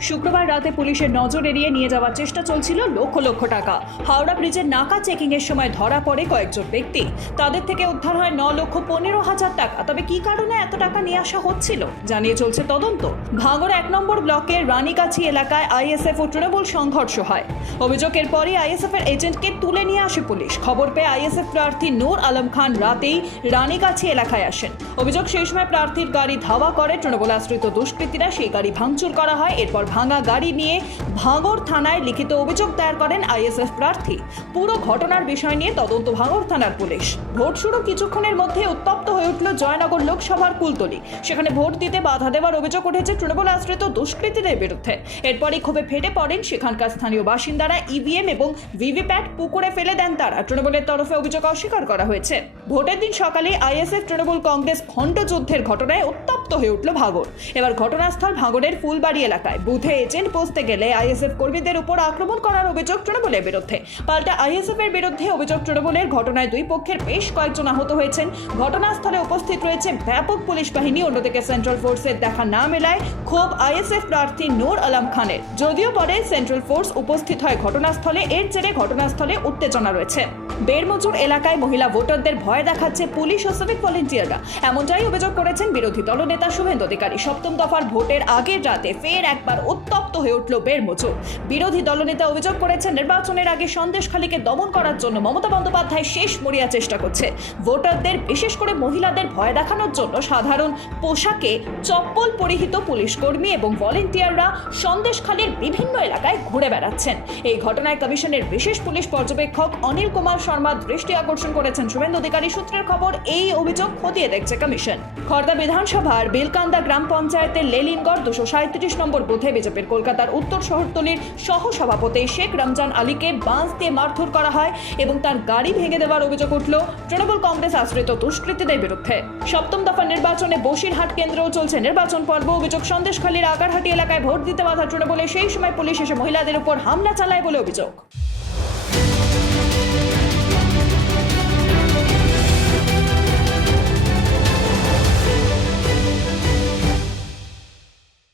ডাকাতে পুলিশের নজর এড়িয়ে নিয়ে যাওয়ার চেষ্টা চলছিল লক্ষ লক্ষ টাকা। হাওড়া ব্রিজের নাকা চেকিং এর সময় ধরা পড়ে কয়েকজন ব্যক্তি। তাদের থেকে উদ্ধার হয় ন লক্ষ পনেরো হাজার টাকা। তবে কি কারণে এত টাকা নিয়ে আসা হচ্ছিল? জানিয়ে চলছে তদন্ত। ভাঙড় এক নম্বর ব্লকের রানীকাছি এলাকায় আইএসএফ ও তৃণমূল সংঘর্ষ হয়। অভিযোগের পরে আইএসএফ এর এজেন্টকে তুলে নিয়ে আসে পুলিশ। খবর পেয়ে আইএসএফ প্রার্থী নূর আলম খান রাতেই রানীগাছি এলাকায় আসেন। অভিযোগ, সেই সময় প্রার্থীর গাড়ি ধাওয়া করে তৃণমূল আশ্রিত দুষ্কৃতীরা। সেই গাড়ি ভাঙচুর করা হয়। এরপর ভাঙা গাড়ি নিয়ে ভাঙর থানায় লিখিত অভিযোগ দায়ের করেন আইএসএফ প্রার্থী। পুরো ঘটনার বিষয় নিয়ে তদন্ত ভাঙড় থানার পুলিশ। ভোট শুরু কিছুক্ষণের মধ্যে উত্তপ্ত হয়ে উঠল জয়নগর লোকসভার কুলতলি। সেখানে ভোট দিতে বাধা দেওয়ার অভিযোগ উঠেছে তৃণমূল আশ্রিত দুষ্কৃতীদের বিরুদ্ধে। এরপরই ক্ষোভে ফেটে পড়েন সেখানকার স্থানীয় বাসিন্দারা ইভিএম এবং ভিভিপ্যাট পুকুরে ফেলে দেন তারা। তৃণমূলের তরফে অভিযোগ অস্বীকার করা হয়েছে। ভোটের দিন সকালে আইএসএফ তৃণমূল কংগ্রেস খণ্ড যুদ্ধের ঘটনায় উত্তপ্ত হয়ে উঠল ভাগড় এবার ঘটনাস্থল ভাগড়ের ফুলবাড়ি এলাকায়। বুথে এজেন্ট পৌঁছতে গেলে আইএসএফ কর্মীদের উপর আক্রমণ করার অভিযোগ তৃণমূলের বিরুদ্ধে। পাল্টা আইএসএফ এর বিরুদ্ধে অভিযোগ তৃণমূলের ঘটনায় দুই পক্ষের বেশ কয়েকজন আহত হয়েছেন। ঘটনাস্থলে উপস্থিত রয়েছে ব্যাপক পুলিশ বাহিনী, অন্যদিকে সেন্ট্রাল ফোর্সের দেখা না মেলায় ক্ষোভ আইএসএফ প্রার্থী নূর আলম খানের। যদিও পরে সেন্ট্রাল ফোর্স উপস্থিত হয় ঘটনাস্থলে, এর জেরে ঘটনাস্থলে উত্তেজনা রয়েছে। বেরমজুর এলাকায় মহিলা ভোটারদের ভয় দেখাচ্ছে পুলিশ ও সিভিক ভলেন্টিয়াররা এমনটাই অভিযোগ করেছেন বিরোধী দলনেতা শুভেন্দু অধিকারী। সপ্তম দফার ভোটের আগের রাতে ফের একবার উত্তপ্ত হয়ে উঠল বেরমজুর বিরোধী দলনেতা অভিযোগ করেছেন, নির্বাচনের আগে সন্দেশখালীকে দমন করার জন্য মমতা বন্দ্যোপাধ্যায় শেষ মরিয়া চেষ্টা করছে। ভোটারদের, বিশেষ করে মহিলাদের ভয় দেখানোর জন্য সাধারণ পোশাকে চপ্পল পরিহিত পুলিশ কর্মী এবং ভলেন্টিয়াররা সন্দেশখালীর বিভিন্ন এলাকায় ঘুরে বেড়াচ্ছেন। এই ঘটনায় কমিশনের বিশেষ পুলিশ পর্যবেক্ষক অনিল কুমার শর্মা দৃষ্টি আকর্ষণ করেছেন। শুভেন্দু অধিকারী সূত্রের খবর, এই অভিযোগ খতিয়ে দেখছে কমিশন। খর্দা বিধানসভার বেলকান্দা গ্রাম পঞ্চায়েতের লেলিনগড় দুশো সাঁত্রিশ নম্বর বুথে বিজেপির কলকাতার উত্তর শহরতলির সহ সভাপতি শেখ রমজান আলীকে বাঁশ দিয়ে মারধর করা হয় এবং তার গাড়ি ভেঙে দেওয়ার অভিযোগ উঠল তৃণমূল কংগ্রেস আশ্রিত দুষ্কৃতীদের বিরুদ্ধে। সপ্তম দফা নির্বাচনে বসিরহাট কেন্দ্রেও চলছে নির্বাচন পর্ব। অভিযোগ সন্দেশখালীর আগারহাটি এলাকায় ভোট দিতে বাধা তৃণমূলে। সেই সময় পুলিশ এসে মহিলাদের উপর হামলা চালায় বলে অভিযোগ।